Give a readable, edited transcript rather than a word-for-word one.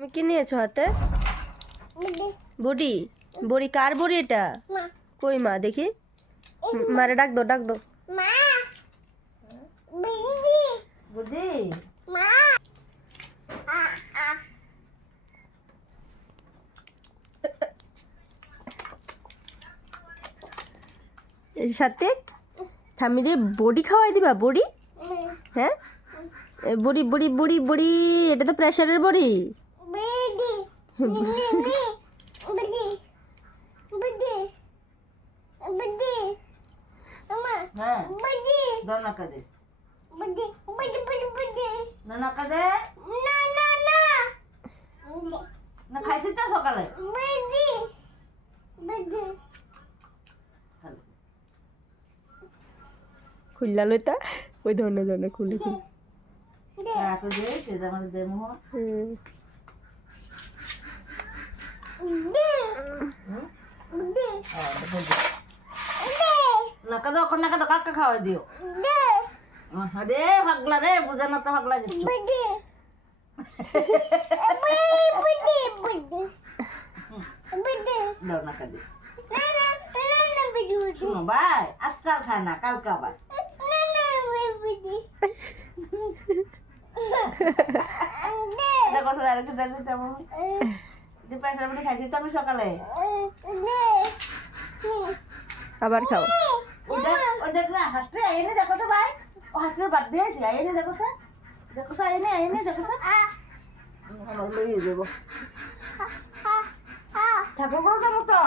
তুমি কি নিয়েছো হাতে? বড়ি। বড়ি কার বড়ি এটা? কই মা দেখি। মারে ডাক দো ডাক দো। মা বুদ্ধি বুদ্ধি মা সাত্বিক থামিরে বড়ি খাওয়াই দিবা? বড়ি? হ্যাঁ বড়ি বড়ি বড়ি বড়ি, এটা তো প্রেসারের বড়ি। বুদ্ধি বুদ্ধি বুদ্ধি বুদ্ধি বুদ্ধি মা হ্যাঁ বুদ্ধি দোনা কাদে বুদ্ধি বুদ্ধি বুদ্ধি বুদ্ধি না কাদে না না না না খাইছি তো সকালে বুদ্ধি বুদ্ধি খুললা লইতা ওই ধরনের খুলে খুলে। হ্যাঁ তো দে সে আমাদের দেমো বুদ্ধি বুদ্ধি না কাদে ওখান না কাদে কাকা খাওয়াই দিও রে ভাগলা রে বুঝা না তো ভাগলা দিচ্ছ বুদ্ধি বুদ্ধি বুদ্ধি বুদ্ধি দোনা কাদে না না না না বুদ্ধি বুদ্ধি শুনো ভাই আজকাল খায় না কালকে আবার না না বুদ্ধি দেখো তো আর কি দেখতে তেমন যে প্রেসার বড়ি খাইছি তো আমি সকালে আবার খাও। ওই দেখ না হাসতে আইনে দেখো তো ভাই ও হাসতে বাদ দিয়েছি আইনে দেখো স্যার দেখো স্যার আইনে দেখো স্যার আমার লইয়ে যাবো ঠাকুর করো না মতো